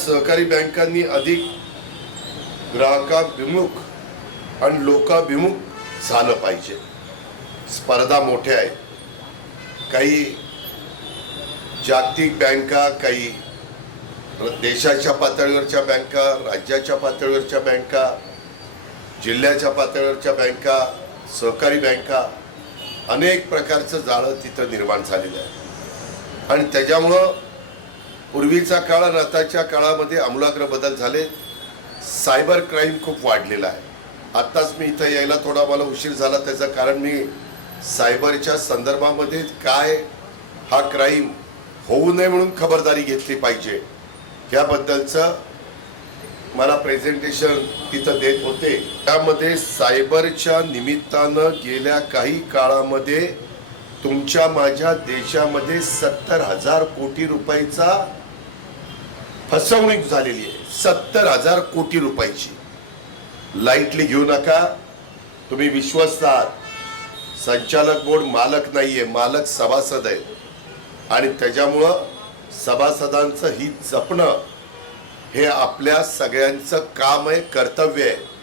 सहकारी बँकांनी अधिक ग्राहकाभिमुख आणि लोकाभिमुख झालं पाहिजे। स्पर्धा मोठ्या आहे, काही जागतिक बँका, काही देशाच्या पातळीवरच्या बँका, राज्याच्या पातळीवरच्या बँका, जिल्ह्याच्या पातळीवरच्या बँका, सहकारी बँका, अनेक प्रकारचं जाळं तिथं निर्माण झालेलं आहे। आणि त्याच्यामुळं पूर्वीचा काळ आणि आताच्या काळामध्ये आमूलाग्र बदल झाले। सायबर क्राईम खूप वाढलेला आहे। आत्ताच मी इथं यायला थोडा मला उशीर झाला, त्याचं कारण मी सायबरच्या संदर्भामध्ये काय हा क्राईम होऊ नये म्हणून खबरदारी घेतली पाहिजे याबद्दलचं मला प्रेझेंटेशन तिथं देत होते। त्यामध्ये सायबरच्या निमित्तानं गेल्या काही काळामध्ये तुमच्या माझ्या देशामध्ये 70,000 कोटी रुपयाचा फसवणूक झालेली आहे। 70,000 कोटी रुपयाची। लाईटली घेऊ नका, तुम्ही विश्वस्त आहात। संचालक बोर्ड मालक नाहीये, मालक सभासद आहे आणि त्याच्यामुळं सभासदांचं हित जपणं हे आपल्या सगळ्यांचं काम आहे, कर्तव्य आहे।